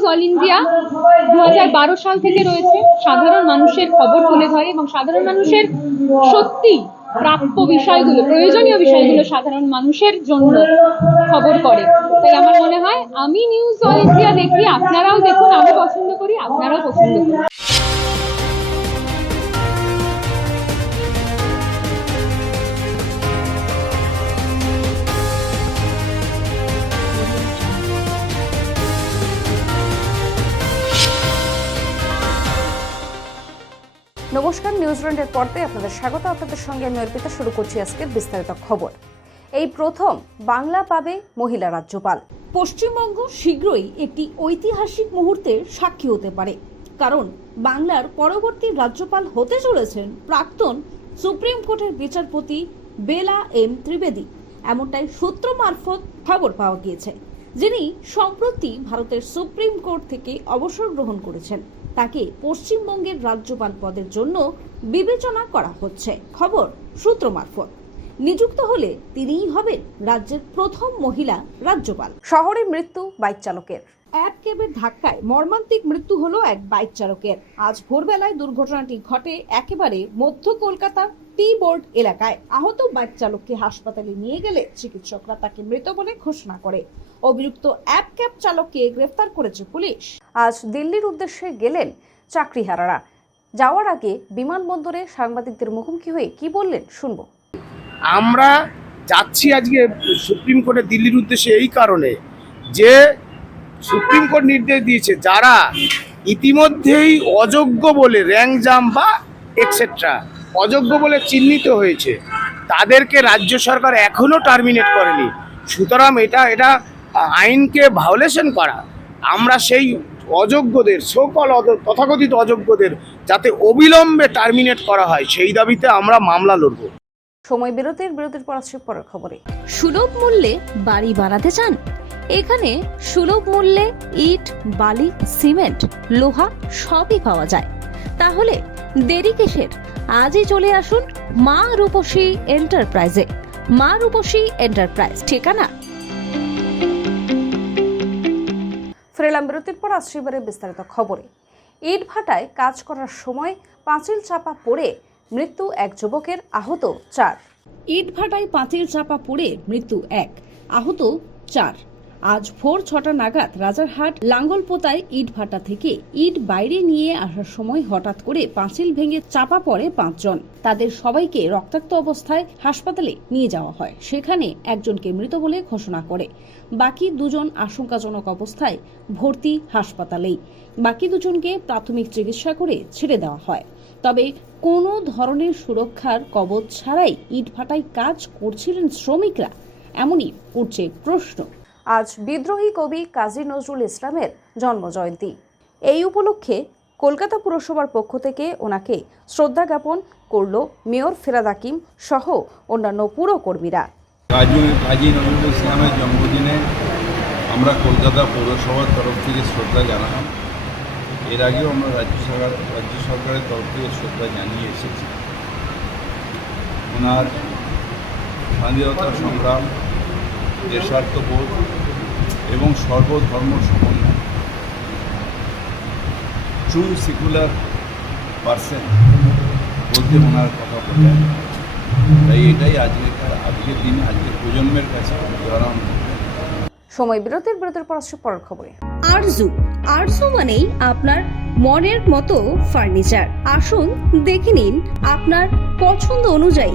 News all India দু সাল থেকে রয়েছে। সাধারণ মানুষের খবর তুলে ধরে এবং সাধারণ মানুষের সত্যি প্রাপ্য বিষয়গুলো, প্রয়োজনীয় বিষয়গুলো সাধারণ মানুষের জন্য খবর করে। তাই আমার মনে হয়, আমি নিউজ অল ইন্ডিয়া দেখি, আপনারাও দেখুন আমি পছন্দ করি, আপনারাও পছন্দ করুন। নমস্কার নিউজিল্যান্ডের পর্দায় আপনাদের স্বাগত। আপনাদের সঙ্গে আমি অর্পিতা, শুরু করছি আজকের বিস্তারিত খবর। এই প্রথম, বাংলা পাবে মহিলা রাজ্যপাল। পশ্চিমবঙ্গ শীঘ্রই একটি ঐতিহাসিক মুহূর্তের সাক্ষী হতে পারে। কারণ, বাংলার পরবর্তী রাজ্যপাল হতে চলেছেন প্রাক্তন সুপ্রিম কোর্টের বিচারপতি বেলা এম ত্রিবেদী। এমনটাই সূত্র মারফত খবর পাওয়া গিয়েছে, যিনি সম্প্রতি ভারতের সুপ্রিম কোর্ট থেকে অবসর গ্রহণ করেছেন। তাকে পশ্চিমবঙ্গের রাজ্যপাল পদের জন্য বিবেচনা করা হচ্ছে। খবর সূত্র মারফত। নিযুক্ত হলে তিনিই হবেন রাজ্যের প্রথম মহিলা রাজ্যপাল। শহরে মৃত্যু বাইক চালকের এক ক্যাবের ধাক্কায় মর্মান্তিক মৃত্যু হলো এক বাইক চালকের। আজ ভোরবেলায় দুর্ঘটনাটি ঘটে একেবারে মধ্য কলকাতার টি বোর্ড এলাকায়। আহত বাইক চালককে হাসপাতালে নিয়ে গেলে চিকিৎসকরা তাকে মৃত বলে ঘোষণা করে। অভিযুক্ত অ্যাপ ক্যাব চালককে গ্রেফতার করেছে পুলিশ। আজ দিল্লির উদ্দেশ্যে গেলেন চাকরিহারারা। যাওয়ার আগে বিমানবন্দরে সাংবাদিকদের মুখোমুখি হয়ে কি বললেন শুনব। আমরা যাচ্ছি আজকে সুপ্রিম কোর্টে দিল্লির উদ্দেশ্যে এই কারণে যে সুপ্রিম কোর্ট নির্দেশ দিয়েছে যারা ইতিমধ্যেই অযোগ্য বলে র্যাঙ্ক জাম বা এক্সেট্রা অযোগ্য বলে চিহ্নিত হয়েছে তাদেরকে রাজ্য সরকার এখনও টার্মিনেট করেনি। সুতরাং এটা এটা আইনকে ভায়োলেশন করা। আমরা সেই অযোগ্যদের সকল তথাকথিত অযোগ্যদের যাতে অবিলম্বে টার্মিনেট করা হয় সেই দাবিতে আমরা মামলা লড়বো। সময় বিরতির বিরতির পর আসছে পরের খবরে। সুলভ মূল্যে বাড়ি বানাতে চান? এখানে সুলভ মূল্যে ইট বালি সিমেন্ট লোহা সবই পাওয়া যায়। তাহলে দেরি কিসের? আজই চলে আসুন মা রূপসী এন্টারপ্রাইজে। মা রূপসী এন্টারপ্রাইজ ঠিকানা? ফিরেলাম বিরতির পর আসছে এবারে বিস্তারিত খবরে। ইট ভাটায় কাজ করার সময় পাঁচিল চাপা পড়ে মৃত্যু এক যুবকের আহত চার। ইটভাটায় পাঁচিল চাপা পড়ে মৃত্যু এক আহত চার। আজ ভোর ছটা নাগাদ রাজারহাট লাঙ্গলপোতায় ইটভাটা থেকে ইট বাইরে নিয়ে আসার সময় হঠাৎ করে পাঁচিল ভেঙে চাপা পড়ে পাঁচজন। তাদের সবাইকে রক্তাক্ত অবস্থায় হাসপাতালে নিয়ে যাওয়া হয়। সেখানে একজনকে মৃত বলে ঘোষণা করে। বাকি দুজন আশঙ্কাজনক অবস্থায় ভর্তি হাসপাতালেই। বাকি দুজনকে প্রাথমিক চিকিৎসা করে ছেড়ে দেওয়া হয়। তবে কোনো ধরনের সুরক্ষার কবচ ছাড়াই ইটভাটায় কাজ করছিলেন শ্রমিকরা, এমনই উঠছে প্রশ্ন। আজ বিদ্রোহী কবি কাজী নজরুল ইসলামের জন্মজয়ন্তী। এই উপলক্ষে কলকাতা পুরসভার পক্ষ থেকে ওনাকে শ্রদ্ধা জ্ঞাপন করল মেয়র ফেরাদ হাকিম সহ অন্যান্য পুরকর্মীরা কাজী কাজী নজরুল ইসলামের জন্মদিনে আমরা কলকাতা পৌরসভার তরফ থেকে শ্রদ্ধা জানালাম। এর আগেও আমরা রাজ্য সরকার, রাজ্য সরকারের তরফ থেকে শ্রদ্ধা জানিয়ে এসেছি। ওনার স্বাধীনতা সংগ্রাম দেশাত্মবোধ এবং সর্বধর্ম সমন্বয়। ট্রু সিকুলার পার্সন বলতে ওনার কথা বোঝায় তাই এটাই আজকের আজকের দিনে আজকের প্রজন্মের কাছে উদাহরণ। সময় বিরতির বিরতির পর আসছে পরের খবরে আরজু আরজু মানেই আপনার মনের মতো ফার্নিচার। আসুন দেখে নিন আপনার পছন্দ অনুযায়ী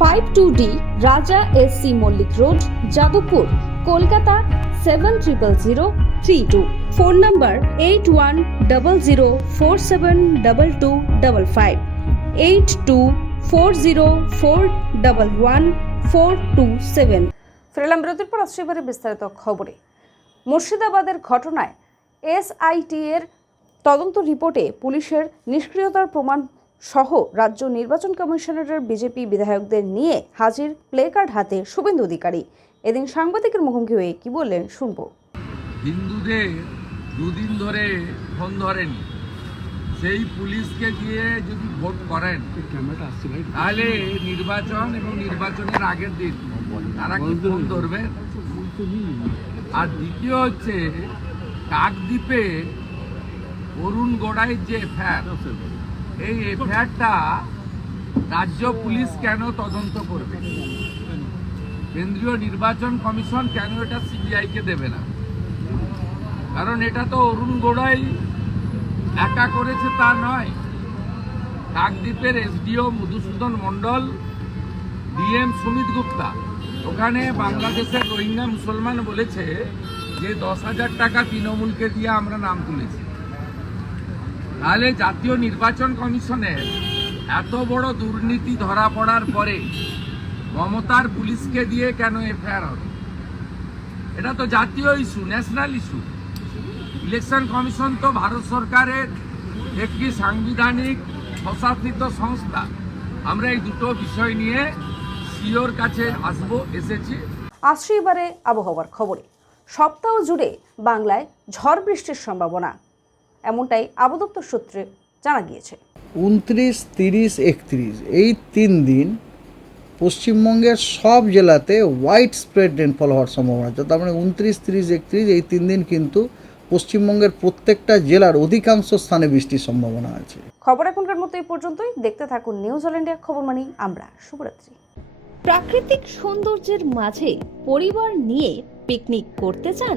Five two D, Raja S C Mallick road, Jadavpur, Kolkata seven triple zero three two. Phone number eight one double zero four seven double two double five. Eight two four zero four double one four two seven. ফিরেলাম বিরতির পর আসছে এবারে বিস্তারিত খবরে। মুর্শিদাবাদের ঘটনায় SIT এর তদন্ত রিপোর্টে পুলিশের নিষ্ক্রিয়তার প্রমাণ সহ রাজ্য নির্বাচন কমিশনারের বিজেপি বিধায়কদের নিয়ে হাজির প্লেকার্ড হাতে শুভেন্দু অধিকারী। এদিন সাংবাদিকের মুখোমুখি হয়ে কি বললেন শুনব। হিন্দুদের দুদিন ধরে ফোন ধরেনি। সেই পুলিশকে দিয়ে যদি ভোট করেন, তাহলে নির্বাচন এবং নির্বাচনের আগের দিন তারা কি ফোন ধরবে? আর দ্বিতীয় হচ্ছে, কাকদ্বীপে অরুণ গোড়াইয়ের যে এফআইআর এই এফআইআরটা রাজ্য পুলিশ কেন তদন্ত করবে? কেন্দ্রীয় নির্বাচন কমিশন কেন এটা সিবিআইকে দেবে না? কারণ এটা তো অরুণ গোড়াই একা করেছে তা নয়। কাকদ্বীপের এসডিও মধুসূদন মণ্ডল, ডিএম সুমিত গুপ্তা। ওখানে বাংলাদেশের রোহিঙ্গা মুসলমান বলেছে যে দশ হাজার টাকা তৃণমূলকে দিয়ে আমরা নাম তুলেছি। তাহলে জাতীয় নির্বাচন কমিশনের এত বড় দুর্নীতি ধরা পড়ার পরে মমতার পুলিশকে দিয়ে কেন এফআইআর হবে? এটা তো জাতীয় issue national issue election commission তো ভারত সরকারের একটি সাংবিধানিক প্রশাসিত সংস্থা। আমরা এই দুটো বিষয় নিয়ে সিওর কাছে আসব, এসেছি। আসছে এবারে আবহাওয়ার খবরে। সপ্তাহ জুড়ে বাংলায় ঝড় বৃষ্টির সম্ভাবনা। এমনটাই আবদপ্তর সূত্রে জানা গিয়েছে। উনত্রিশ তিরিশ একত্রিশ এই তিন দিন পশ্চিমবঙ্গের সব জেলাতে হোয়াইট স্প্রেড রেনফল হওয়ার সম্ভাবনা আছে। তার মানে উনত্রিশ তিরিশ একত্রিশ এই তিন দিন কিন্তু পশ্চিমবঙ্গের প্রত্যেকটা জেলার অধিকাংশ স্থানে বৃষ্টির সম্ভাবনা আছে। খবর এখনকার মতো এই পর্যন্তই। দেখতে থাকুন নিউজ অল ইন্ডিয়া খবর মানি আমরা। শুভরাত্রি। প্রাকৃতিক সৌন্দর্যের মাঝে পরিবার নিয়ে পিকনিক করতে চান?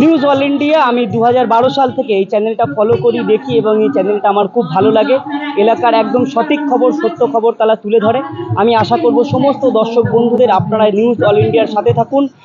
নিউজ অল ইন্ডিয়া আমি দু হাজার বারো সাল থেকে এই চ্যানেলটা ফলো করি, দেখি এবং এই চ্যানেলটা আমার খুব ভালো লাগে। এলাকার একদম সঠিক খবর, সত্য খবর তারা তুলে ধরে। আমি আশা করব সমস্ত দর্শক বন্ধুদের আপনারা নিউজ অল ইন্ডিয়ার সাথে থাকুন।